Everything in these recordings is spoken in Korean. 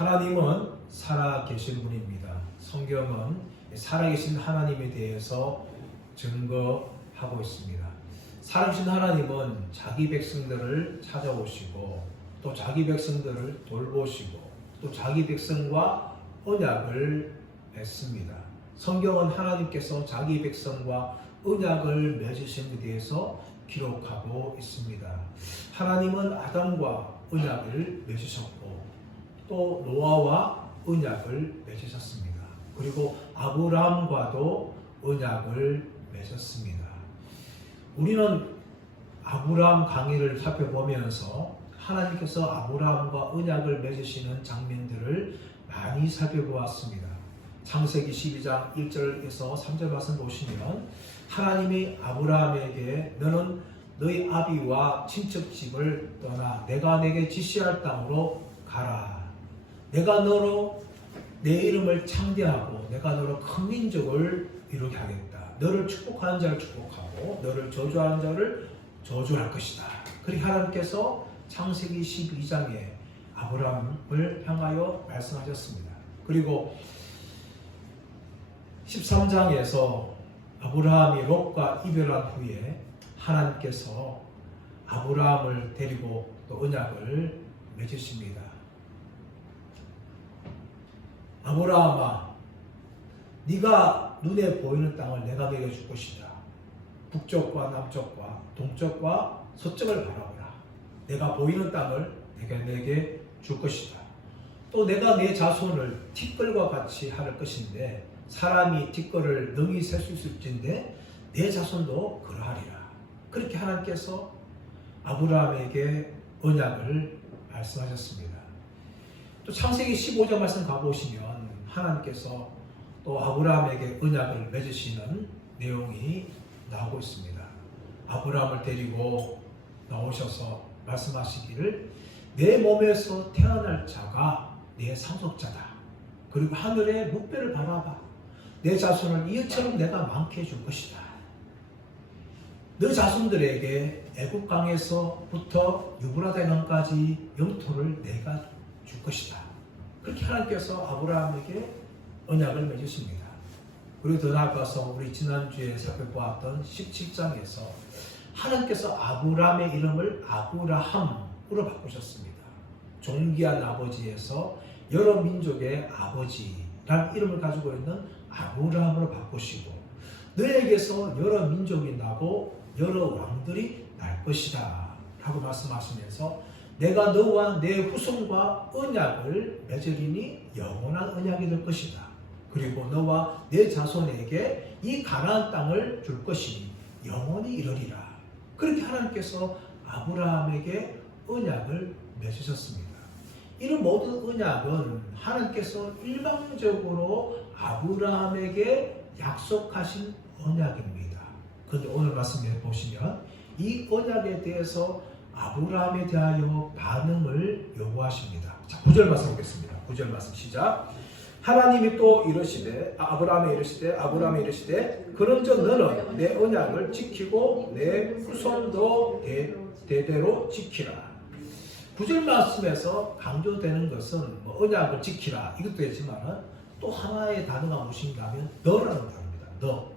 하나님은 살아계신 분입니다. 성경은 살아계신 하나님에 대해서 증거하고 있습니다. 살아계신 하나님은 자기 백성들을 찾아오시고 또 자기 백성들을 돌보시고 또 자기 백성과 언약을 맺습니다. 성경은 하나님께서 자기 백성과 언약을 맺으신 데 대해서 기록하고 있습니다. 하나님은 아담과 언약을 맺으셨고 또 노아와 언약을 맺으셨습니다. 그리고 아브라함과도 언약을 맺었습니다. 우리는 아브라함 강의를 살펴보면서 하나님께서 아브라함과 언약을 맺으시는 장면들을 많이 살펴보았습니다. 창세기 12장 1절에서 3절 말씀 보시면 하나님이 아브라함에게 너는 너희 아비와 친척 집을 떠나 내가 내게 지시할 땅으로 가라. 내가 너로 내 이름을 창대하고 내가 너로 큰 민족을 이루게 하겠다. 너를 축복하는 자를 축복하고 너를 저주하는 자를 저주할 것이다. 그리고 하나님께서 창세기 12장에 아브라함을 향하여 말씀하셨습니다. 그리고 13장에서 아브라함이 롯과 이별한 후에 하나님께서 아브라함을 데리고 또 언약을 맺으십니다. 아브라함아, 네가 눈에 보이는 땅을 내가 너에게 줄 것이다. 북쪽과 남쪽과 동쪽과 서쪽을 바라보라. 내가 보이는 땅을 내가 너에게 줄 것이다. 또 내가 내 자손을 티끌과 같이 할 것인데 사람이 티끌을 능히 셀 수 있을진데 내 자손도 그러하리라. 그렇게 하나님께서 아브라함에게 언약을 말씀하셨습니다. 또 창세기 15장 말씀 가보시면 하나님께서 또 아브라함에게 언약을 맺으시는 내용이 나오고 있습니다. 아브라함을 데리고 나오셔서 말씀하시기를 내 몸에서 태어날 자가 내 상속자다. 그리고 하늘의 묵배를 바라봐. 내 자손을 이처럼 내가 많게 해줄 것이다. 너 자손들에게 애굽 강에서부터 유브라데 강까지 영토를 내가 줄 것이다. 그렇게 하나님께서 아브라함에게 언약을 맺으십니다. 그리고 더 나아가서 우리 지난주에 살펴보았던 17장에서 하나님께서 아브라함의 이름을 아브라함으로 바꾸셨습니다. 존귀한 아버지에서 여러 민족의 아버지라는 이름을 가지고 있는 아브라함으로 바꾸시고 너에게서 여러 민족이 나고 여러 왕들이 날 것이다 라고 말씀하시면서 내가 너와 내 후손과 언약을 맺으리니 영원한 언약이 될 것이다. 그리고 너와 내 자손에게 이 가나안 땅을 줄 것이니 영원히 이르리라. 그렇게 하나님께서 아브라함에게 언약을 맺으셨습니다. 이런 모든 언약은 하나님께서 일방적으로 아브라함에게 약속하신 언약입니다. 그런데 오늘 말씀에 보시면 이 언약에 대해서 아브라함에 대하여 반응을 요구하십니다. 자, 9절 말씀 보겠습니다. 9절 말씀 시작. 하나님이 또 이르시되 아브라함에 이르시되 그런즉 너는 내 언약을 지키고 내 후손도 대대로 지키라. 9절 말씀에서 강조되는 것은 언약을 지키라 이것도 되지만 또 하나의 단어가 무엇인가 하면 너라는 단어입니다. 너.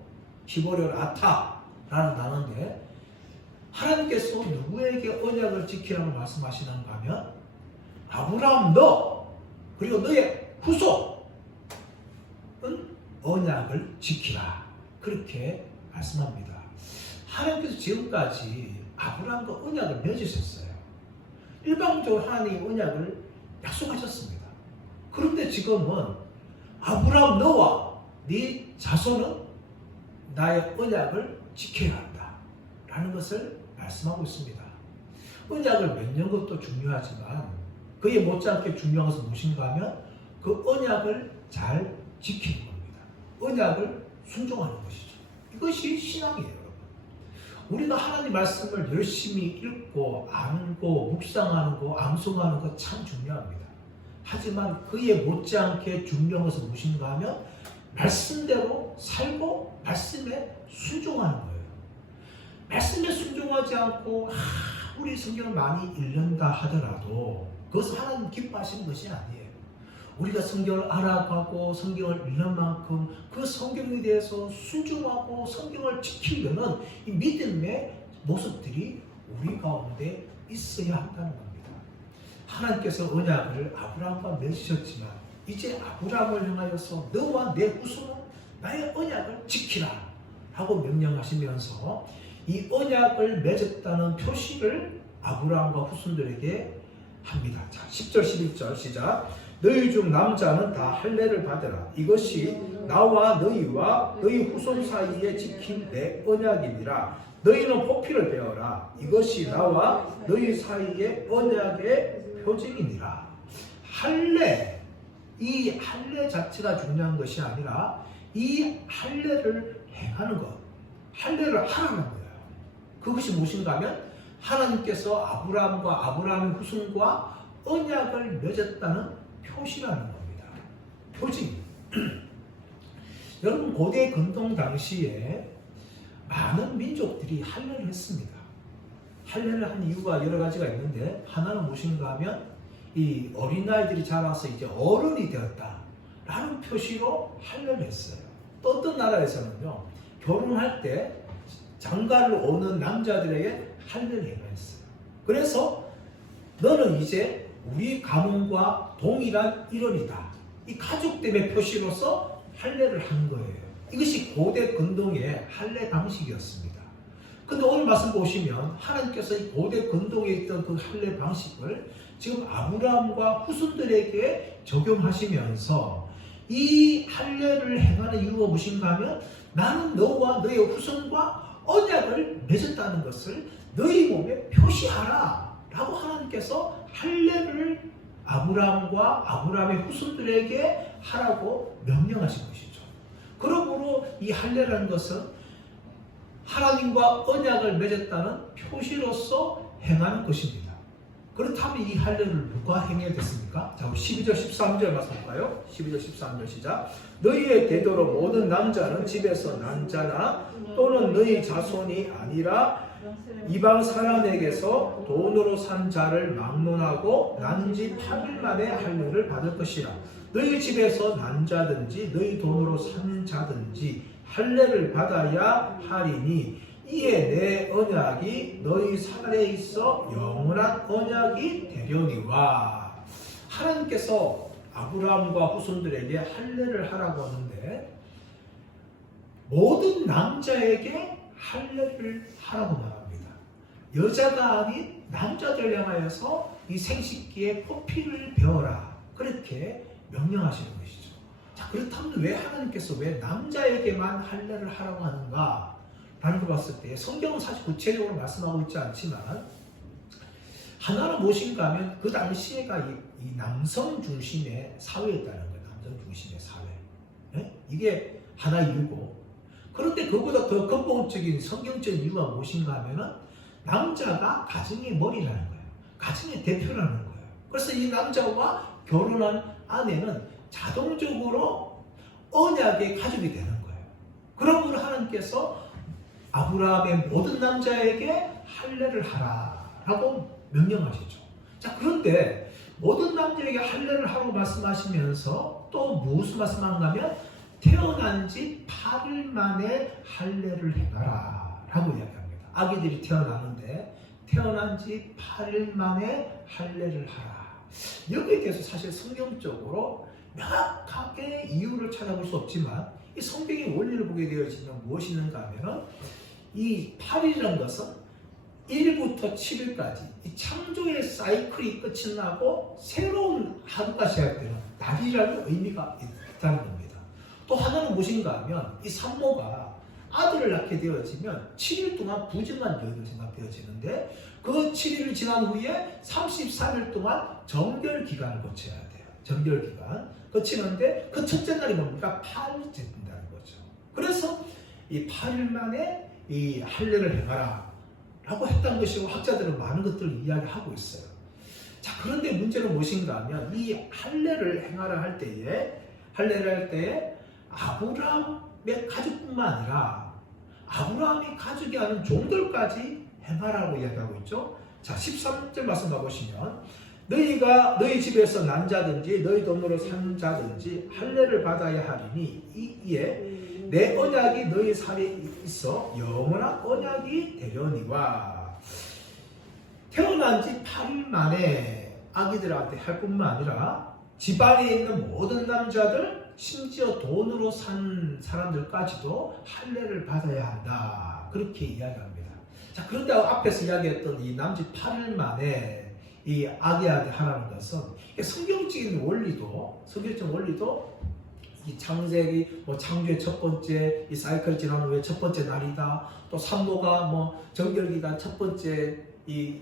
히브리어로 아타라는 단어인데 하나님께서 누구에게 언약을 지키라고 말씀하시는가 하면 아브라함 너 그리고 너의 후손은 언약을 지키라 그렇게 말씀합니다. 하나님께서 지금까지 아브라함과 언약을 맺으셨어요. 일방적으로 하나님의 언약을 약속하셨습니다. 그런데 지금은 아브라함 너와 네 자손은 나의 언약을 지켜야 한다 라는 것을 말씀하고 있습니다. 언약을 맺는 것도 중요하지만 그에 못지않게 중요한 것은 무엇인가 하면 그 언약을 잘 지키는 겁니다. 언약을 순종하는 것이죠. 이것이 신앙이에요, 여러분. 우리가 하나님 말씀을 열심히 읽고 알고 묵상하는 거, 암송하는 거 참 중요합니다. 하지만 그에 못지않게 중요한 것은 무엇인가 하면 말씀대로 살고 말씀에 순종하는 거예요. 말씀에 순종하지 않고 우리 성경을 많이 읽는다 하더라도 그것은 하나님 기뻐하시는 것이 아니에요. 우리가 성경을 알아가고 성경을 읽는 만큼 그 성경에 대해서 순종하고 성경을 지키려는 이 믿음의 모습들이 우리 가운데 있어야 한다는 겁니다. 하나님께서 언약을 아브라함과 맺으셨지만 이제 아브라함을 향하여서 너와 내 후손은 나의 언약을 지키라 하고 명령하시면서 이 언약을 맺었다는 표시를 아브라함과 후손들에게 합니다. 자, 10절 11절 시작. 너희 중 남자는 다 할례를 받으라. 이것이 나와 너희와 너희 후손 사이에 지킨 내 언약이니라. 너희는 포피를 베어라. 이것이 나와 너희 사이의 언약의 표징이니라. 할례, 이 할례 자체가 중요한 것이 아니라 이 할례를 행하는 것, 할례를 하라는 거예요. 그것이 무엇인가 하면 하나님께서 아브라함과 아브라함의 후손과 언약을 맺었다는 표시라는 겁니다. 표징. 여러분, 고대 근동 당시에 많은 민족들이 할례를 했습니다. 할례를 한 이유가 여러 가지가 있는데 하나는 무엇인가 하면 이 어린아이들이 자라서 이제 어른이 되었다라는 표시로 할례를 했어요. 또 어떤 나라에서는요, 결혼할 때 장가를 오는 남자들에게 할례를 행했어요. 그래서 너는 이제 우리 가문과 동일한 일원이다. 이 가족됨의 표시로서 할례를 한 거예요. 이것이 고대 근동의 할례 방식이었습니다. 근데 오늘 말씀 보시면 하나님께서 이 고대 근동에 있던 그 할례 방식을 지금 아브라함과 후손들에게 적용하시면서 이 할례를 행하는 이유가 무엇인가 하면 나는 너와 너의 후손과 언약을 맺었다는 것을 너희 몸에 표시하라 라고 하나님께서 할례를 아브라함과 아브라함의 후손들에게 하라고 명령하신 것이죠. 그러므로 이 할례라는 것은 하나님과 언약을 맺었다는 표시로서 행하는 것입니다. 그렇다면 이 할례를 누가 행해야 됐습니까? 자, 12절 13절 말씀 볼까요? 12절 13절 시작. 너희의 대도로 모든 남자는 집에서 난 자나 또는 너희 자손이 아니라 이방 사람에게서 돈으로 산 자를 막론하고 난 지 8일 만에 할례를 받을 것이라. 너희 집에서 난 자든지 너희 돈으로 산 자든지 할례를 받아야 하리니 이에 내 언약이 너희 살에 있어 영원한 언약이 되려니와. 하나님께서 아브라함과 후손들에게 할례를 하라고 하는데 모든 남자에게 할례를 하라고 말합니다. 여자가 아닌 남자들 향하여서 이 생식기에 포피를 베어라, 그렇게 명령하시는 것이죠. 자, 그렇다면 왜 하나님께서 왜 남자에게만 할례를 하라고 하는가 라는 걸 봤을 때 성경은 사실 구체적으로 말씀하고 있지 않지만 하나는 무엇인가 하면 그 당시에가 이 남성 중심의 사회였다는 거예요. 남성 중심의 사회. 네? 이게 하나 이유고, 그런데 그보다 더 근본적인 성경적인 이유가 무엇인가 하면은 남자가 가정의 머리라는 거예요. 가정의 대표라는 거예요. 그래서 이 남자와 결혼한 아내는 자동적으로 언약의 가족이 되는 거예요. 그러므로 하나님께서 아브라함의 모든 남자에게 할례를 하라라고 명령하시죠. 자, 그런데 모든 남자에게 할례를 하라고 말씀하시면서 또 무슨 말씀하는가 하면 태어난 지 8일 만에 할례를 행하라 라고 이야기합니다. 아기들이 태어나는데 태어난 지 8일 만에 할례를 하라. 여기에 대해서 사실 성경적으로 명확하게 이유를 찾아볼 수 없지만 이 성경의 원리를 보게 되어지면 무엇이 있는가 하면 이 8일이라는 것은 1부터 7일까지 이 창조의 사이클이 끝이 나고 새로운 하루가 시작되는 날이라는 의미가 있다는 겁니다. 또 하나는 무엇인가 하면 이 산모가 아들을 낳게 되어지면 7일 동안 부정한 여인으로 생각되어지는데 그 7일을 지난 후에 33일 동안 정결 기간을 거쳐야 돼요. 정결 기간 거치는데 그 첫째 날이 뭡니까? 8일째 된다는 거죠. 그래서 이 8일 만에 이 할례를 행하라 라고 했던 것이고 학자들은 많은 것들을 이야기하고 있어요. 자, 그런데 문제는 무엇인가 하면 이 할례를 행하라 할 때에 아브라함의 가족뿐만 아니라 아브라함이 가족이 아닌 종들까지 행하라고 이야기하고 있죠. 자, 13절 말씀 가보시면 너희가 너희 집에서 난 자든지 너희 돈으로 산 자든지 할례를 받아야 하리니 이에 내 언약이 너희 살에 있어 영원한 언약이 되려니와. 태어난 지 8일 만에 아기들한테 할 뿐만 아니라 집안에 있는 모든 남자들, 심지어 돈으로 산 사람들까지도 할례를 받아야 한다. 그렇게 이야기합니다. 자, 그런데 앞에서 이야기했던 이 남짓 8일 만에 이 아기한테 하라는 것은 성경적인 원리도 이 창세기 창조의 첫 번째 이 사이클 지난 후에 첫 번째 날이다. 또 산모가 정결기간 첫 번째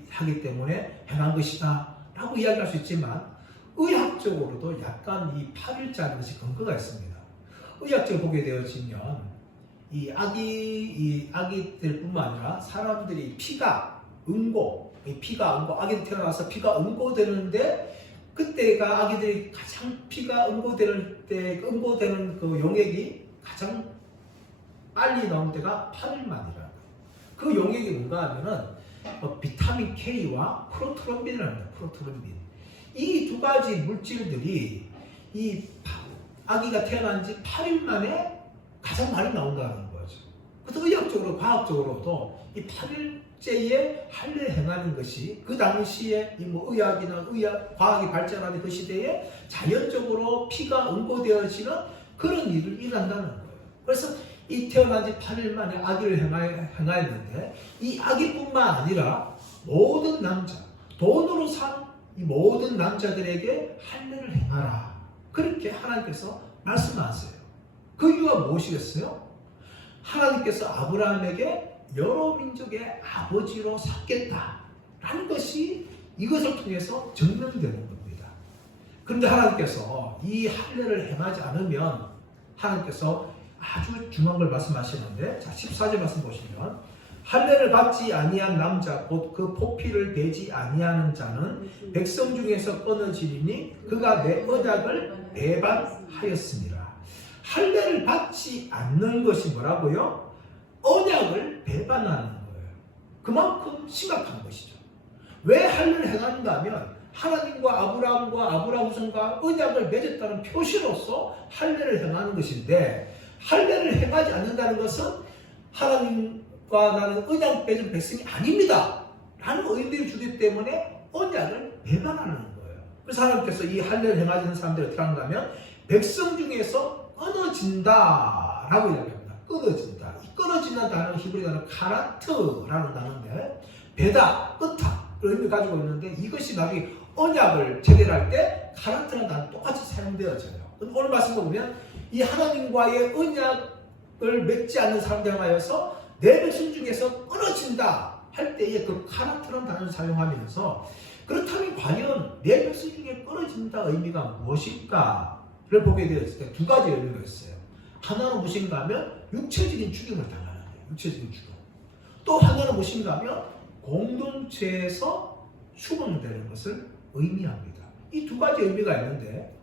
하기 때문에 행한 것이다 라고 이야기할 수 있지만, 의학적으로도 약간 이 8일짜리 것이 근거가 있습니다. 의학적으로 보게 되어지면 이 아기들 뿐만 아니라 사람들이 피가 아기들이 태어나서 피가 응고되는데, 그때가 아기들이 가장 피가 응고되는 그 용액이 가장 빨리 나올 때가 8일 만이라는 거예요. 그 용액이 뭔가 하면은 비타민 K와 프로트롬빈이랍니다. 프로트롬빈. 이 두 가지 물질들이 이 아기가 태어난 지 8일 만에 가장 많이 나온다는 거죠. 그래서 의학적으로, 과학적으로도 이 8일째에 할례 행하는 것이 그 당시에 의학이나 과학이 발전하는 그 시대에 자연적으로 피가 응고되어지는 그런 일을 일한다는 거예요. 그래서 이 태어난 지 8일 만에 아기를 행하였는데, 이 아기뿐만 아니라 모든 남자, 돈으로 산 이 모든 남자들에게 할례를 행하라. 그렇게 하나님께서 말씀하세요. 그 이유가 무엇이겠어요? 하나님께서 아브라함에게 여러 민족의 아버지로 삼겠다라는 것이 이것을 통해서 증명되는 겁니다. 그런데 하나님께서 이 할례를 행하지 않으면 하나님께서 아주 중요한 걸 말씀하시는데, 자 14절 말씀 보시면, 할례를 받지 아니한 남자 곧 그 포피를 베지 아니하는 자는 백성 중에서 끊어지리니 그가 내 언약을 배반하였습니다. 할례를 받지 않는 것이 뭐라고요? 언약을 배반하는 거예요. 그만큼 심각한 것이죠. 왜 할례를 행하는가 하면 하나님과 아브라함 후손과 언약을 맺었다는 표시로서 할례를 행하는 것인데, 할례를 행하지 않는다는 것은 하나님과 나는 언약 맺은 백성이 아닙니다 라는 의미를 주기 때문에 언약을 배반하는 거예요. 그래서 하나님께서 이 할례를 행하지 않는 사람들을 어떻게 하는가 하면 백성 중에서 끊어진다 라고 이야기합니다. 끊어진다. 이 끊어진다는 단어는 히브리 단어 카라트라는 단어인데, 배다, 끊다 그런 의미를 가지고 있는데, 이것이 나중에 언약을 체결할 때 카라트라는 단어 똑같이 사용되어져요. 오늘 말씀을 보면 이 하나님과의 언약을 맺지 않는 사람들에 하여서 내 백성 중에서 끊어진다 할 때에 그 카라트라는 단어를 사용하면서, 그렇다면 과연 내 백성 중에 끊어진다 의미가 무엇일까를 보게 되었을 때 두 가지 의미가 있어요. 하나는 무엇인가 하면 육체적인 죽임을 당하는 거예요. 육체적인 죽임. 또 하나는 무엇인가 하면 공동체에서 추방되는 것을 의미합니다. 이 두 가지 의미가 있는데,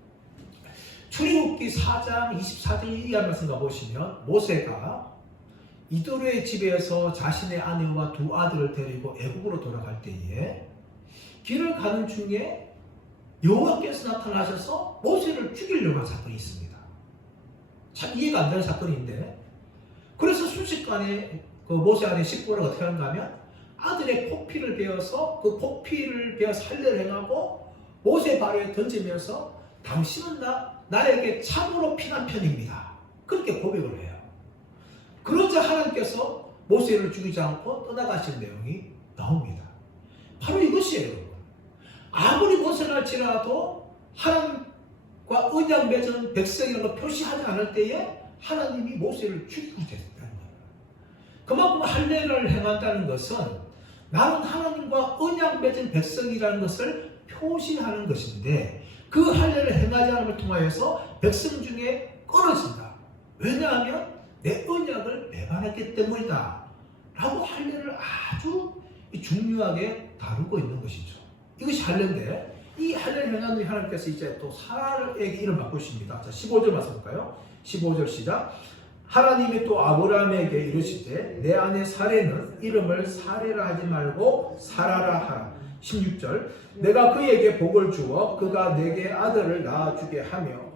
출애굽기 4장 24절 이하 말씀 가보시면, 모세가 이도르의 집에서 자신의 아내와 두 아들을 데리고 애국으로 돌아갈 때에 길을 가는 중에 여호와께서 나타나셔서 모세를 죽이려고 한 사건이 있습니다. 참 이해가 안 되는 사건인데, 그래서 순식간에 그 모세 아내 식구를 어떻게 하는가 하면 아들의 포피를 베어서 그 포피를 베어서 할례를 행하고 모세 발에 던지면서 당신은 나에게 참으로 피난 편입니다. 그렇게 고백을 해요. 그러자 하나님께서 모세를 죽이지 않고 떠나가신 내용이 나옵니다. 바로 이것이에요, 여러분. 아무리 벗어날지라도 하나님과 언약 맺은 백성이라는 걸 표시하지 않을 때에 하나님이 모세를 죽이고 됐다는 거예요. 그만큼 할례를 행한다는 것은 나는 하나님과 언약 맺은 백성이라는 것을 표시하는 것인데, 그 할례를 행하지 않음을 통하여서 백성 중에 끊어진다. 왜냐하면 내 언약을 배반했기 때문이다 라고 할례를 아주 중요하게 다루고 있는 것이죠. 이것이 할례인데, 이 할례를 행하는 하나님께서 이제 또 사라에게 이름 바꾸십니다. 자, 15절 말씀 볼까요? 15절 시작. 하나님이 또 아브라함에게 이르시되 내 아내 사레는 이름을 사레라 하지 말고 사라라 하라. 16절 내가 그에게 복을 주어 그가 내게 아들을 낳아주게 하며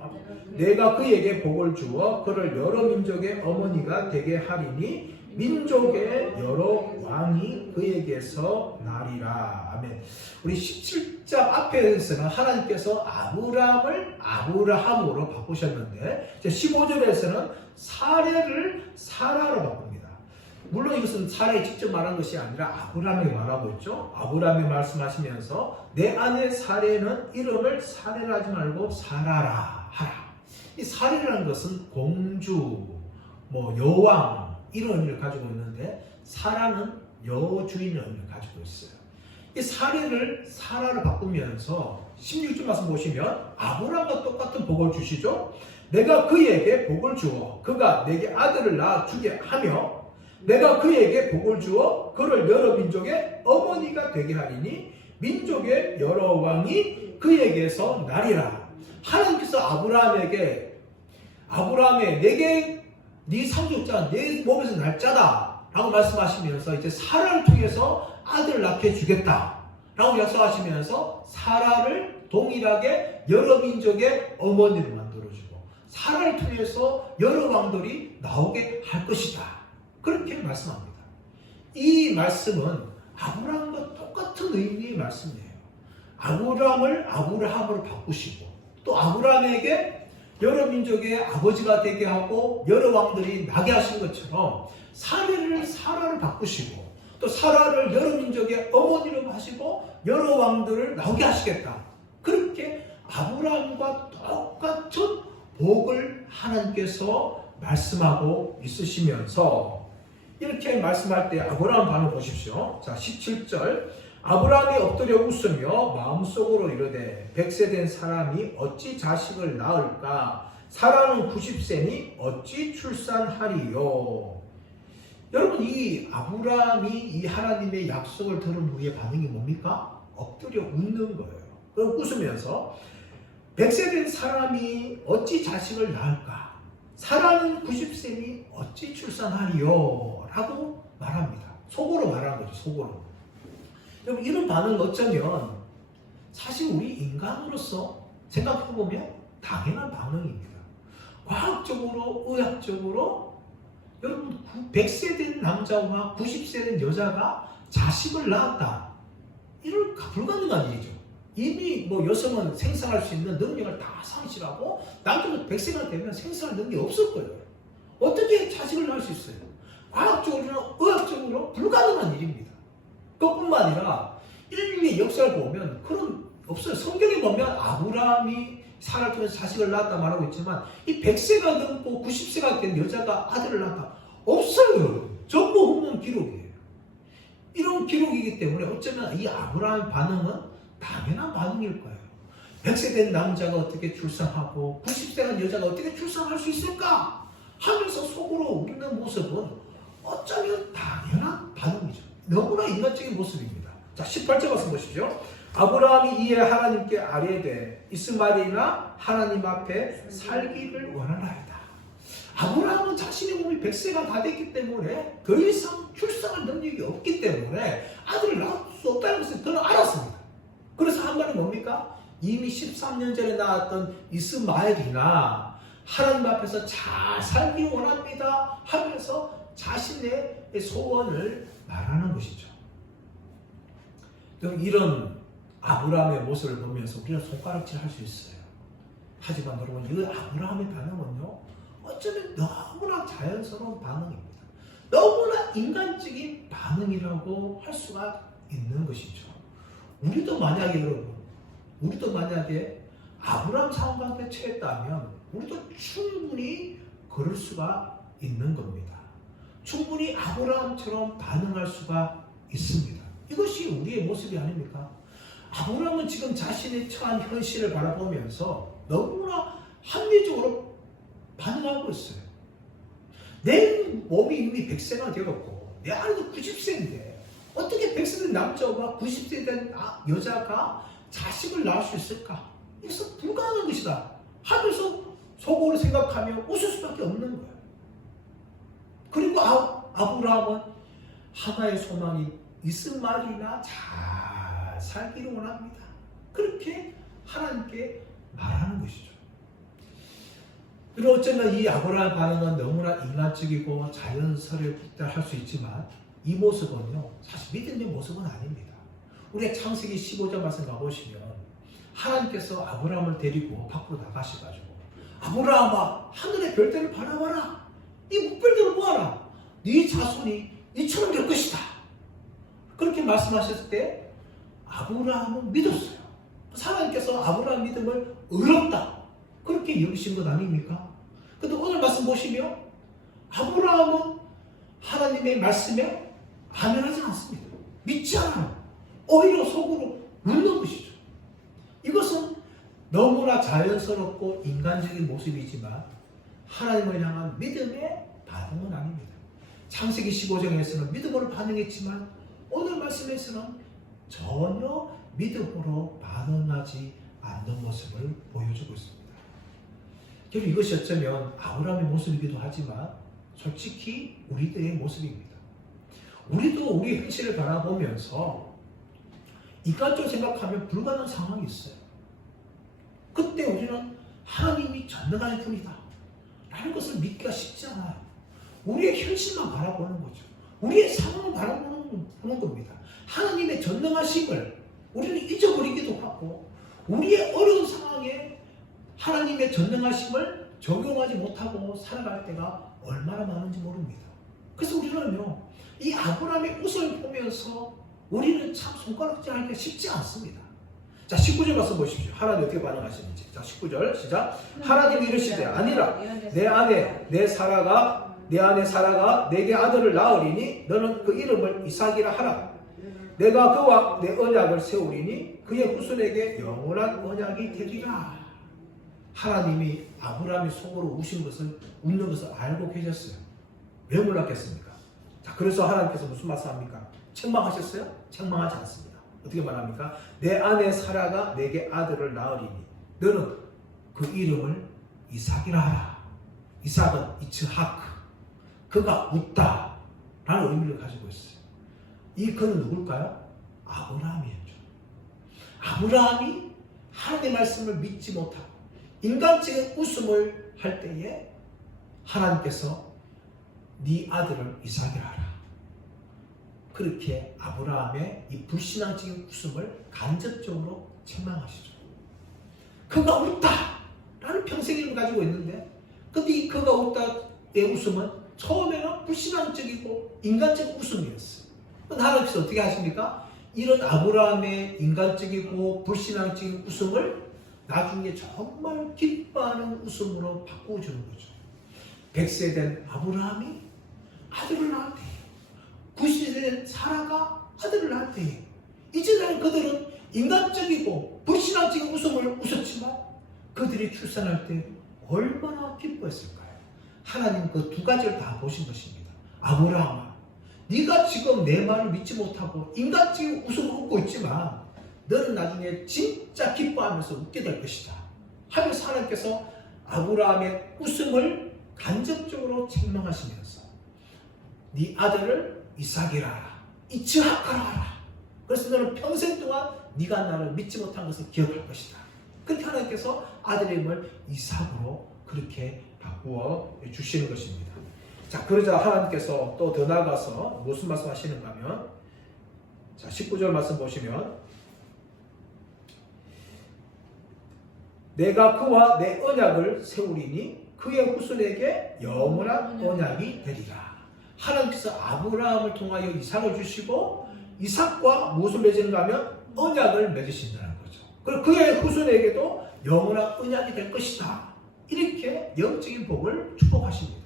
내가 그에게 복을 주어 그를 여러 민족의 어머니가 되게 하리니 민족의 여러 왕이 그에게서 나리라. 아멘. 우리 17장 앞에서는 하나님께서 아브라함을 아브라함으로 바꾸셨는데 15절에서는 사례를 사라로 바꿉니다. 물론 이것은 사라에 직접 말한 것이 아니라 아브라함이 말하고 있죠. 아브라함이 말씀하시면서 내 아내 사례는 이름을 사례라 하지 말고 사라라 하라. 이 사례라는 것은 공주, 여왕 이런 의미를 가지고 있는데 사라는 여주인의 의미를 가지고 있어요. 이 사례를 사라를 바꾸면서 16절 말씀 보시면 아브라함과 똑같은 복을 주시죠. 내가 그에게 복을 주어 그가 내게 아들을 낳아주게 하며 내가 그에게 복을 주어 그를 여러 민족의 어머니가 되게 하리니 민족의 여러 왕이 그에게서 나리라. 하나님께서 아브라함에 내게 네 상속자 내 몸에서 날 자다 라고 말씀하시면서 이제 사라를 통해서 아들을 낳게 주겠다 라고 약속하시면서 사라를 동일하게 여러 민족의 어머니를 만들어주고 사라를 통해서 여러 왕들이 나오게 할 것이다 그렇게 말씀합니다. 이 말씀은 아브라함과 똑같은 의미의 말씀이에요. 아브라함을 아브라함으로 바꾸시고 또 아브라함에게 여러 민족의 아버지가 되게 하고 여러 왕들이 나게 하신 것처럼 사례를 사라를 바꾸시고 또 사라를 여러 민족의 어머니로 하시고 여러 왕들을 나오게 하시겠다. 그렇게 아브라함과 똑같은 복을 하나님께서 말씀하고 있으시면서 이렇게 말씀할 때 아브라함 반응 보십시오. 자, 17절 아브라함이 엎드려 웃으며 마음속으로 이르되 100세 된 사람이 어찌 자식을 낳을까? 사라는 90세니 어찌 출산하리요? 여러분 이 아브라함이 이 하나님의 약속을 들은 후에 반응이 뭡니까? 엎드려 웃는 거예요. 그럼 웃으면서 100세 된 사람이 어찌 자식을 낳을까? 사라는 90세니 어찌 출산하리요? 라고 말합니다. 속으로 말한 거죠. 속으로. 여러분 이런 반응은 어쩌면 사실 우리 인간으로서 생각해보면 당연한 반응입니다. 과학적으로 의학적으로 여러분 100세 된 남자와 90세 된 여자가 자식을 낳았다. 이런 불가능한 일이죠. 이미 여성은 생산할 수 있는 능력을 다 상실하고 남자는 100세가 되면 생산할 능력이 없을 거예요. 어떻게 자식을 낳을 수 있어요? 과학적으로나 의학적으로 불가능한 일입니다. 그것뿐만 아니라 인류의 역사를 보면 그런 없어요. 성경에 보면 아브라함이 사라를 통해서 자식을 낳았다 말하고 있지만 이 100세가 넘고 90세가 된 여자가 아들을 낳았다 없어요. 전부 없는 기록이에요. 이런 기록이기 때문에 어쩌면 이 아브라함의 반응은 당연한 반응일 거예요. 100세 된 남자가 어떻게 출산하고 90세 된 여자가 어떻게 출산할 수 있을까 하면서 속으로 웃는 모습은 어쩌면 당연한 반응이죠. 너무나 인간적인 모습입니다. 자, 18절 말씀 보십시오. 아브라함이 이에 하나님께 아뢰되 이스마엘이나 하나님 앞에 살기를 원하나이다. 아브라함은 자신의 몸이 100세가 다 됐기 때문에 더 이상 출산할 능력이 없기 때문에 아들을 낳을 수 없다는 것을 그는 알았습니다. 그래서 한 말이 뭡니까? 이미 13년 전에 낳았던 이스마엘이나 하나님 앞에서 잘 살기 원합니다 하면서 자신의 소원을 말하는 것이죠. 이런 아브라함의 모습을 보면서 우리는 손가락질 할 수 있어요. 하지만 여러분 이 아브라함의 반응은요 어쩌면 너무나 자연스러운 반응입니다. 너무나 인간적인 반응이라고 할 수가 있는 것이죠. 우리도 만약에 아브라함 상황 가운데 처했다면 우리도 충분히 그럴 수가 있는 겁니다. 충분히 아브라함처럼 반응할 수가 있습니다. 이것이 우리의 모습이 아닙니까? 아브라함은 지금 자신의 처한 현실을 바라보면서 너무나 합리적으로 반응하고 있어요. 내 몸이 이미 100세가 되었고 내 아내도 90세인데 어떻게 100세 된 남자와 90세 된 여자가 자식을 낳을 수 있을까? 이것은 불가능한 것이다 하면서 속으로 생각하며 웃을 수밖에 없는 거예요. 그리고 아브라함은 하나의 소망이 이스마엘이나 잘 살기를 원합니다. 그렇게 하나님께 말하는 것이죠. 그리고 어쩌면 이 아브라함의 반응은 너무나 인간적이고 자연스럽게 할 수 있지만 이 모습은요, 사실 믿음의 모습은 아닙니다. 우리가 창세기 15장 말씀 가보시면 하나님께서 아브라함을 데리고 밖으로 나가셔가지고 아브라함아, 하늘의 별들을 바라봐라. 네 목별들을 보아라. 네 자손이 이처럼 될 것이다. 그렇게 말씀하셨을 때 아브라함은 믿었어요. 하나님께서 아브라함 믿음을 의롭다 그렇게 여기신 것 아닙니까? 근데 오늘 말씀 보시면 아브라함은 하나님의 말씀에 아멘하지 않습니다. 믿지 않아요. 오히려 속으로 웃는 것이죠. 이것은 너무나 자연스럽고 인간적인 모습이지만 하나님을 향한 믿음의 반응은 아닙니다. 창세기 15장에서는 믿음으로 반응했지만 오늘 말씀에서는 전혀 믿음으로 반응하지 않는 모습을 보여주고 있습니다. 결국 이것이 어쩌면 아브라함의 모습이기도 하지만 솔직히 우리들의 모습입니다. 우리도 우리 현실을 바라보면서 인간적으로 생각하면 불가능한 상황이 있어요. 그때 우리는 하나님이 전능하신 분이다 라는 것을 믿기가 쉽지 않아요. 우리의 현실만 바라보는 거죠. 우리의 상황을 바라보는 겁니다. 하나님의 전능하심을 우리는 잊어버리기도 하고 우리의 어려운 상황에 하나님의 전능하심을 적용하지 못하고 살아갈 때가 얼마나 많은지 모릅니다. 그래서 우리는요, 이 아브라함의 웃음을 보면서 우리는 참 손가락질하기가 쉽지 않습니다. 자, 19절 말씀 보십시오. 하나님 어떻게 반응하시는지. 자, 19절 시작. 하나님이 이르시되 아니라 내 안에 사라가 내게 아들을 낳으리니 너는 그 이름을 이삭이라 하라. 내가 그와 내 언약을 세우리니 그의 후손에게 영원한 언약이 되리라. 하나님이 아브라함이 속으로 웃는 것을 알고 계셨어요. 왜 몰랐겠습니까? 자, 그래서 하나님께서 무슨 말씀합니까? 책망하셨어요? 책망하지 않습니다. 어떻게 말합니까? 내 아내 사라가 내게 아들을 낳으리니 너는 그 이름을 이삭이라 하라. 이삭은 이츠하크, 그가 웃다 라는 의미를 가지고 있어요. 이 그는 누굴까요? 아브라함이었죠. 아브라함이 하나님의 말씀을 믿지 못하고 인간적인 웃음을 할 때에 하나님께서 네 아들을 이삭이라 하라. 그렇게 아브라함의 이 불신앙적인 웃음을 간접적으로 책망하시죠. 그가 웃다 라는 평생을 가지고 있는데 근데 이 그가 웃다의 웃음은 처음에는 불신앙적이고 인간적 웃음이었어요. 하나님께서 어떻게 하십니까? 이런 아브라함의 인간적이고 불신앙적인 웃음을 나중에 정말 기뻐하는 웃음으로 바꾸어주는 거죠. 100세 된 아브라함이 아들을 낳을 때에 90세 된 사라가 아들을 낳을 때에 이제는 그들은 인간적이고 불신앙적인 웃음을 웃었지만 그들이 출산할 때 얼마나 기뻐했을까요? 하나님 그 두 가지를 다 보신 것입니다. 아브라함아, 네가 지금 내 말을 믿지 못하고 인간적인 웃음을 웃고 있지만 너는 나중에 진짜 기뻐하면서 웃게 될 것이다 하면서 하나님께서 아브라함의 웃음을 간접적으로 책망하시면서 네 아들을 이삭이라 하라, 이츠하크라 하라. 그래서 너는 평생 동안 네가 나를 믿지 못한 것을 기억할 것이다. 그렇게 하나님께서 아들의 이름을 이삭으로 그렇게 바꾸어 주시는 것입니다. 자, 그러자 하나님께서 또 더 나아가서 무슨 말씀 하시는가 하면, 자, 19절 말씀 보시면, 내가 그와 내 언약을 세우리니 그의 후손에게 영원한 언약이 되리라. 하나님께서 아브라함을 통하여 이삭을 주시고 이삭과 무엇을 맺은가 하면 언약을 맺으신다는 거죠. 그리고 그의 후손에게도 영원한 언약이 될 것이다. 이렇게 영적인 복을 축복하십니다.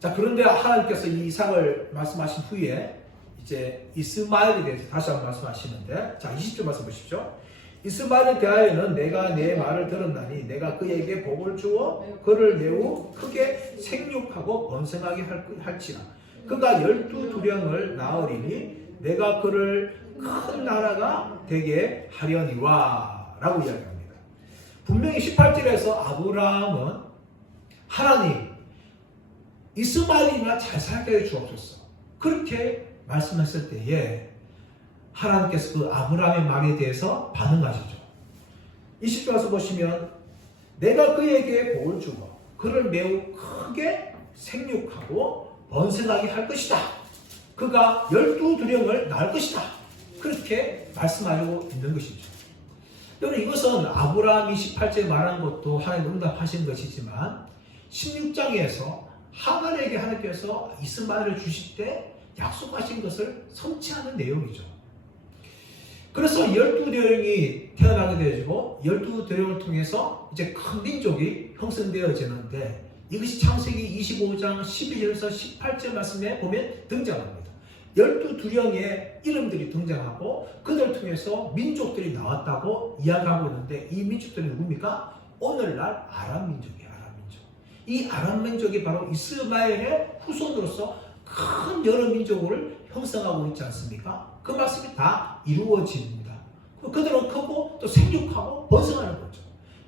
자, 그런데 하나님께서 이 이삭을 말씀하신 후에 이제 이스마엘에 대해서 다시 한번 말씀하시는데, 자, 20절 말씀 보십시오. 이스마엘에 대하여는 내가 내 말을 들었나니 내가 그에게 복을 주어 그를 매우 크게 생육하고 번성하게 할지라. 그가 12두령을 낳으리니 내가 그를 큰 나라가 되게 하려니와 라고 이야기합니다. 분명히 18절에서 아브라함은 하나님 이스마엘이나 잘 살게 해 주옵소서 그렇게 말씀했을 때에 하나님께서 그 아브라함의 말에 대해서 반응하시죠. 20절 와서 보시면 내가 그에게 복을 주고 그를 매우 크게 생육하고 번성하게 할 것이다. 그가 12두령을 낳을 것이다. 그렇게 말씀하고 있는 것이죠. 여러분, 이것은 아브라함이 18절에 말한 것도 하나님 응답하신 것이지만 16장에서 하갈에게 하나님께서 이스마엘을 주실 때 약속하신 것을 성취하는 내용이죠. 그래서 12대령이 태어나게 되어지고 12대령을 통해서 이제 큰 민족이 형성되어지는데 이것이 창세기 25장 12절에서 18절 말씀에 보면 등장합니다. 12두령의 이름들이 등장하고 그들을 통해서 민족들이 나왔다고 이야기하고 있는데 이 민족들이 누굽니까? 오늘날 아람 민족이에요. 아람 민족. 이 아람 민족이 바로 이스마엘의 후손으로서 큰 여러 민족을 형성하고 있지 않습니까? 그 말씀이 다 이루어집니다. 그들은 크고 또 생육하고 번성하는 거죠.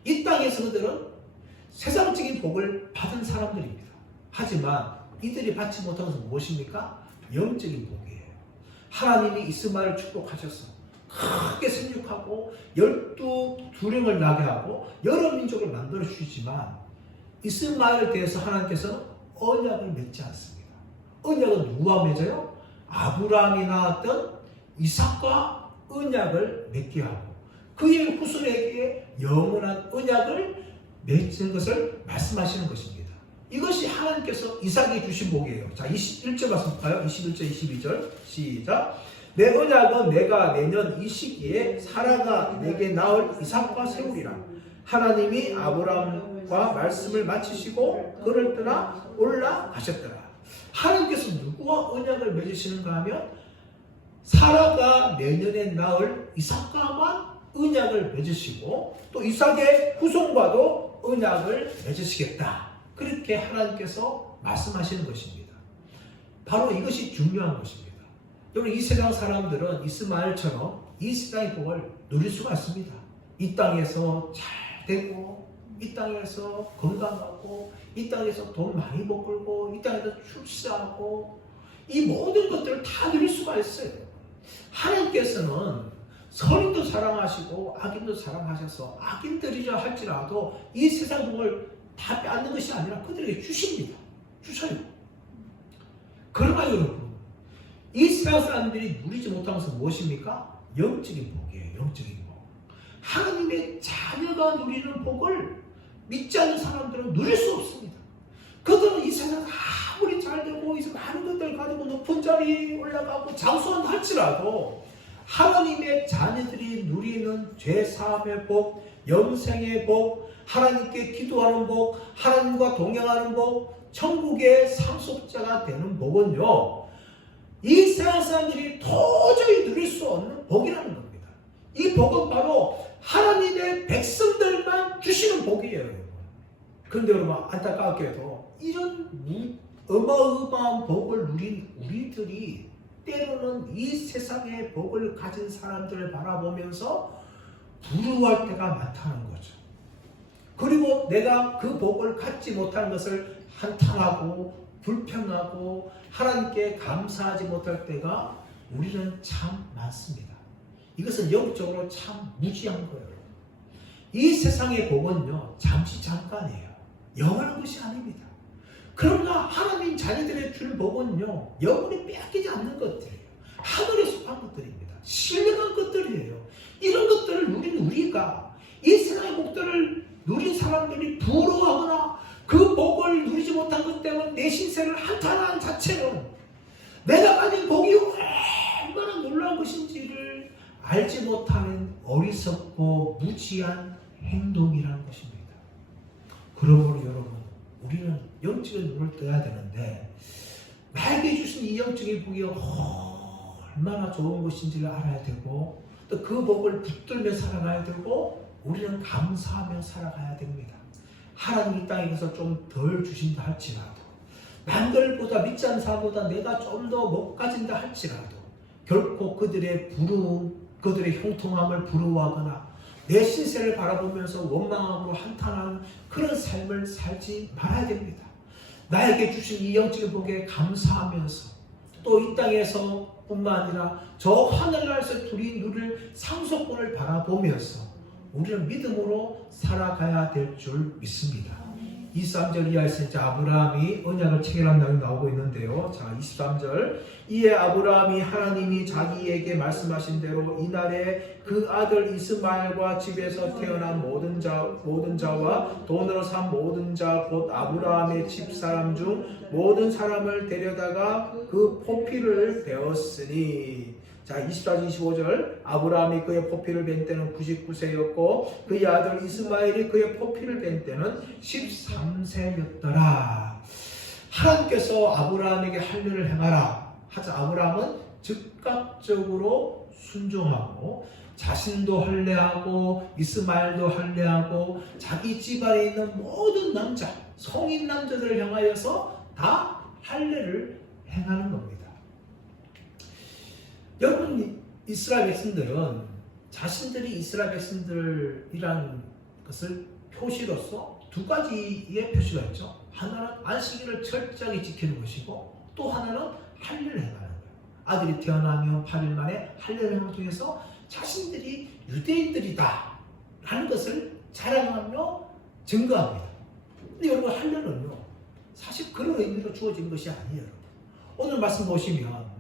이 땅에서 그들은 세상적인 복을 받은 사람들입니다. 하지만 이들이 받지 못한 것은 무엇입니까? 영적인 복이에요. 하나님이 이스마엘을 축복하셔서 크게 생육하고 12두령을 나게 하고 여러 민족을 만들어 주시지만 이스마엘에 대해서 하나님께서 언약을 맺지 않습니다. 언약은 누구와 맺어요? 아브라함이 낳았던 이삭과 언약을 맺게 하고 그의 후손에게 영원한 언약을 맺는 것을 말씀하시는 것입니다. 이것이 하나님께서 이삭에게 주신 복이에요. 자, 21절 말씀 볼까요? 21절, 22절 시작. 내 언약은 내가 내년 이 시기에 사라가 내게 낳을 이삭과 세우리라. 하나님이 아브라함과 말씀을 마치시고 그를 떠나 올라가셨더라. 하나님께서 누구와 언약을 맺으시는가 하면 사라가 내년에 낳을 이삭과만 언약을 맺으시고 또 이삭의 후손과도 언약을 맺으시겠다. 그렇게 하나님께서 말씀하시는 것입니다. 바로 이것이 중요한 것입니다. 여러분, 이 세상 사람들은 이스마엘처럼 이 세상의 복을 누릴 수가 있습니다. 이 땅에서 잘 되고 이 땅에서 건강하고 이 땅에서 돈 많이 벌고 이 땅에서 출세하고 이 모든 것들을 다 누릴 수가 있어요. 하나님께서는 선인도 사랑하시고 악인도 사랑하셔서 악인들이라 할지라도 이 세상 복을 다 빼앗는 것이 아니라 그들에게 주십니다. 주셔요. 그러나 여러분, 이 세상 사람들이 누리지 못한 것은 무엇입니까? 영적인 복이에요. 영적인 복. 하나님의 자녀가 누리는 복을 믿지 않는 사람들은 누릴 수 없습니다. 그들은 이 세상 아무리 잘 되고 이제 많은 것들을 가지고 높은 자리에 올라가고 장수한다 할지라도 하나님의 자녀들이 누리는 죄사함의 복, 영생의 복, 하나님께 기도하는 복, 하나님과 동행하는 복, 천국의 상속자가 되는 복은요, 이 세상 사람들이 도저히 누릴 수 없는 복이라는 겁니다. 이 복은 바로 하나님의 백성들만 주시는 복이에요, 여러분. 그런데 여러분, 안타깝게도 이런 어마어마한 복을 누린 우리들이 때로는 이 세상의 복을 가진 사람들을 바라보면서 부러워할 때가 많다는 거죠. 그리고 내가 그 복을 갖지 못하는 것을 한탄하고 불평하고 하나님께 감사하지 못할 때가 우리는 참 많습니다. 이것은 영적으로 참 무지한 거예요. 이 세상의 복은요, 잠시 잠깐이에요. 영원한 것이 아닙니다. 그러나 하나님 자녀들의 주는 복은요, 영원히 빼앗기지 않는 것들이에요. 하늘에 속한 것들입니다. 신령한 것들이에요. 이런 것들을 누린 우리가 이 세상의 복들을 누린 사람들이 부러워하거나 그 복을 누리지 못한 것 때문에 내 신세를 한탄하는 자체는 내가 가진 복이 얼마나 놀라운 것인지를 알지 못하는 어리석고 무지한 행동이라는 것입니다. 그러므로 여러분, 우리는 영적인 눈을 떠야 되는데 나에게 주신 이 영적인 복이 얼마나 좋은 것인지를 알아야 되고 또 그 복을 붙들며 살아가야 되고 우리는 감사하며 살아가야 됩니다. 하나님 이 땅에서 좀 덜 주신다 할지라도 남들보다 믿지 않는 사람보다 내가 좀 더 못 가진다 할지라도 결코 그들의 부러움, 그들의 형통함을 부러워하거나 내 신세를 바라보면서 원망함으로 한탄하는 그런 삶을 살지 말아야 됩니다. 나에게 주신 이 영적인 복에 감사하면서 또 이 땅에서 뿐만 아니라 저 하늘나라에서 둘이 누릴 상속권을 바라보면서 우리는 믿음으로 살아가야 될 줄 믿습니다. 23절 이하에서 이제 아브라함이 언약을 체결한 내용이 나오고 있는데요. 자, 23절. 이에 아브라함이 하나님이 자기에게 말씀하신 대로 이날에 그 아들 이스마엘과 집에서 태어난 모든 자와 돈으로 산 모든 자 곧 아브라함의 집 사람 중 모든 사람을 데려다가 그 포피를 베었으니. 자, 24절 25절. 아브라함이 그의 포피를 벤 때는 99세였고 그의 아들 이스마엘이 그의 포피를 벤 때는 13세였더라. 하나님께서 아브라함에게 할 일을 행하라 하자 아브라함은 즉각적으로 순종하고 자신도 할례하고 이스마엘도 할례하고 자기 집안에 있는 모든 남자, 성인 남자들을 향하여서 다 할례를 행하는 겁니다. 여러분, 이스라엘 백성들은 자신들이 이스라엘 백성들이란 것을 표시로서 두 가지의 표시가 있죠. 하나는 안식일을 철저하게 지키는 것이고 또 하나는 할례를 행하는 거예요. 아들이 태어나면 8일 만에 할례를 행을 통해서 자신들이 유대인들이다 라는 것을 자랑하며 증거합니다. 근데 여러분, 할례는요 사실 그런 의미로 주어진 것이 아니에요. 여러분, 오늘 말씀 보시면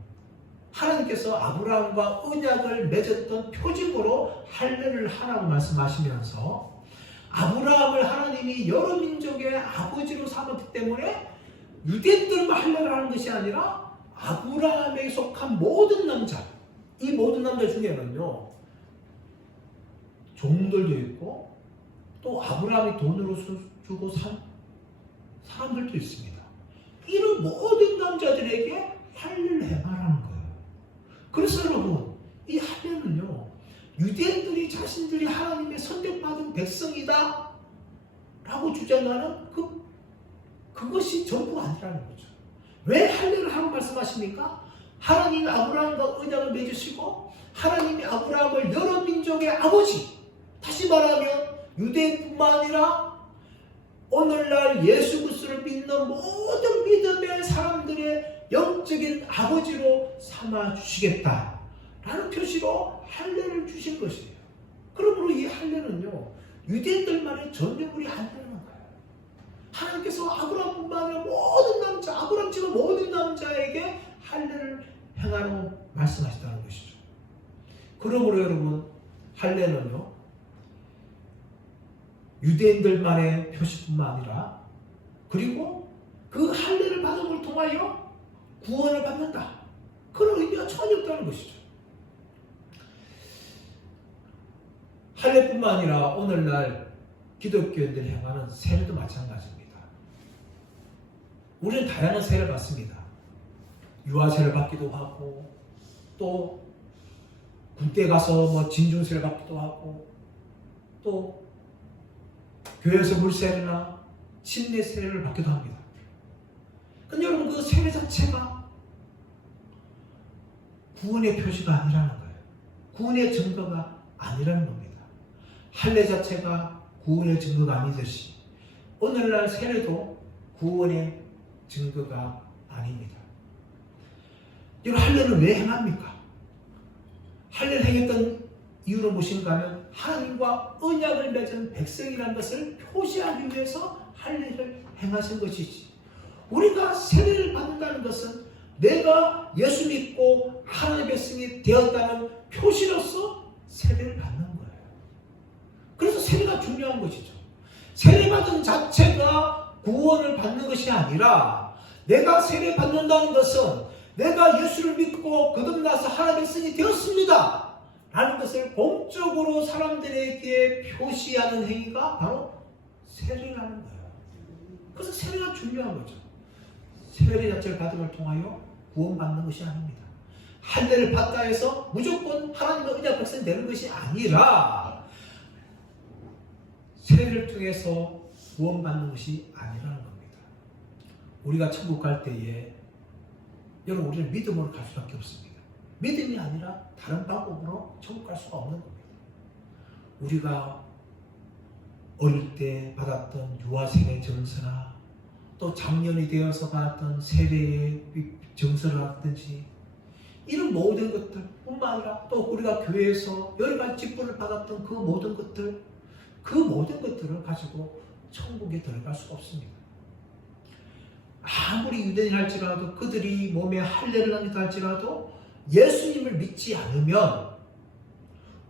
하나님께서 아브라함과 언약을 맺었던 표징으로 할례를 하라고 말씀하시면서 아브라함을 하나님이 여러 민족의 아버지로 삼았기 때문에 유대인들만 할례를 하는 것이 아니라 아브라함에 속한 모든 남자, 이 모든 남자 중에는요 종들도 있고 또 아브라함이 돈으로 주고 산 사람들도 있습니다. 이런 모든 남자들에게 할례를 행하라는 거예요. 그래서 여러분, 이 할례는요 유대인들이 자신들이 하나님의 선택받은 백성이다 라고 주장하는 그것이 전부가 아니라는 거죠. 왜 할례를 하라고 말씀하십니까? 하나님이 아브라함과 언약을 맺으시고 하나님이 아브라함을 여러 민족의 아버지, 다시 말하면 유대인뿐만 아니라 오늘날 예수 그리스도를 믿는 모든 믿음의 사람들의 영적인 아버지로 삼아 주시겠다라는 표시로 할례를 주신 것이에요. 그러므로 이 할례는요 유대인들만의 전유물이 아니라는 거예요. 하나님께서 아브라함뿐만 아니라 모든 남자, 아브라함 집의 모든 남자에게 할례를 행하라고 말씀하셨다는 것이죠. 그러므로 여러분, 할례는요 유대인들만의 표시뿐만 아니라 그리고 그 할례를 받은 걸 통하여 구원을 받는다, 그런 의미가 전혀 없다는 것이죠. 할례뿐만 아니라 오늘날 기독교인들이 행하는 세례도 마찬가지입니다. 우리는 다양한 세례를 받습니다. 유아세례를 받기도 하고 또 군대 가서 진중세례를 받기도 하고 또 교회에서 물세례나 침례세례를 받기도 합니다. 근데 여러분, 그 세례 자체가 구원의 표시가 아니라는 거예요. 구원의 증거가 아니라는 겁니다. 할례 자체가 구원의 증거가 아니듯이 오늘날 세례도 구원의 증거가 아닙니다. 여러분, 할례는 왜 행합니까? 할례를 행했던 이유는 무엇인가 하면 하나님과 언약을 맺은 백성이라는 것을 표시하기 위해서 할례를 행하신 것이지, 우리가 세례를 받는다는 것은 내가 예수 믿고 하나님의 백성이 되었다는 표시로서 세례를 받는 거예요. 그래서 세례가 중요한 것이죠. 세례받은 자체가 구원을 받는 것이 아니라 내가 세례 받는다는 것은 내가 예수를 믿고 거듭나서 하나님의 백성이 되었습니다 라는 것을 공적으로 사람들에게 표시하는 행위가 바로 세례라는 거예요. 그래서 세례가 중요한 거죠. 세례 자체를 받음을 통하여 구원받는 것이 아닙니다. 할례를 받다 해서 무조건 하나님의 언약 백성이 되는 것이 아니라 세례를 통해서 구원받는 것이 아니라는 겁니다. 우리가 천국 갈 때에 여러분, 우리는 믿음으로 갈 수밖에 없습니다. 믿음이 아니라 다른 방법으로 천국 갈 수가 없는 겁니다. 우리가 어릴 때 받았던 유아세례 증서나 또 장년이 되어서 받았던 세례의 증서를 하든지 이런 모든 것들 뿐만 아니라 또 우리가 교회에서 여러 가지 직분을 받았던 그 모든 것들을 가지고 천국에 들어갈 수가 없습니다. 아무리 유대인할지라도 그들이 몸에 할례를 한다 할지라도 예수님을 믿지 않으면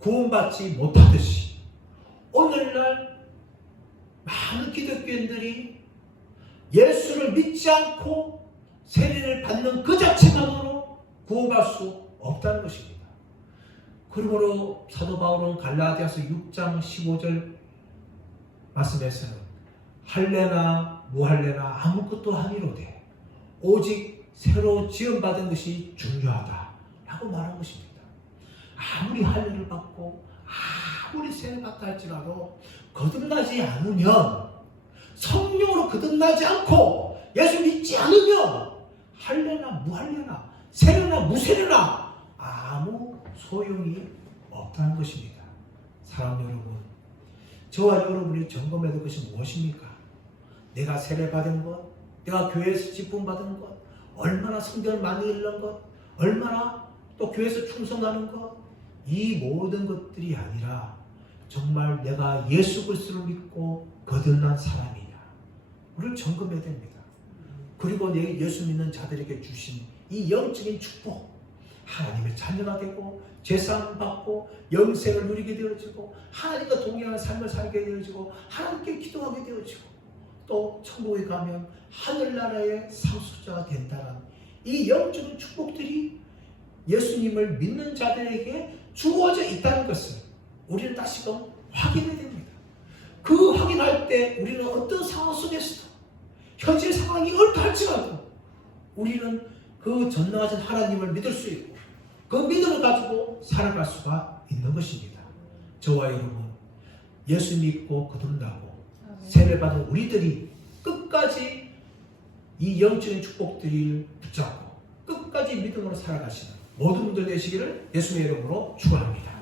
구원받지 못하듯이 오늘날 많은 기독교인들이 예수를 믿지 않고 세례를 받는 그 자체만으로 구원받을 수 없다는 것입니다. 그러므로 사도 바울은 갈라디아서 6장 15절 말씀에서는 할례나 무할례나 아무것도 아니로되 오직 새로 지음받은 것이 중요하다라고 말한 것입니다. 아무리 할례를 받고 아무리 세례를 받다 할지라도 거듭나지 않으면, 성령으로 거듭나지 않고 예수 믿지 않으면 할례나 무할례나 세례나 무세례나 아무 소용이 없다는 것입니다. 사랑하는 여러분, 저와 여러분이 점검해야 될 것이 무엇입니까? 내가 세례 받은 것, 내가 교회에서 직분 받은 것, 얼마나 성경을 많이 읽는 것, 얼마나 또 교회에서 충성하는 것, 이 모든 것들이 아니라 정말 내가 예수 그리스도를 믿고 거듭난 사람이냐, 우리를 점검해야 됩니다. 그리고 예수 믿는 자들에게 주신 이 영적인 축복, 하나님의 자녀가 되고 제사함을 받고 영생을 누리게 되어지고 하나님과 동행하는 삶을 살게 되어지고 하나님께 기도하게 되어지고 또 천국에 가면 하늘나라의 상속자가 된다는 이 영적인 축복들이 예수님을 믿는 자들에게 주어져 있다는 것을 우리는 다시금 확인해야 됩니다. 그 확인할 때 우리는 어떤 상황 속에서도 현재 상황이 어떠할지라도 우리는 그 전능하신 하나님을 믿을 수 있고 그 믿음을 가지고 살아갈 수가 있는 것입니다. 저와 여러분, 예수 믿고 거듭나고 세례 받은 우리들이 끝까지 이 영적인 축복들을 붙잡고 끝까지 믿음으로 살아가시는 모든 분들 되시기를 예수의 이름으로 축원합니다.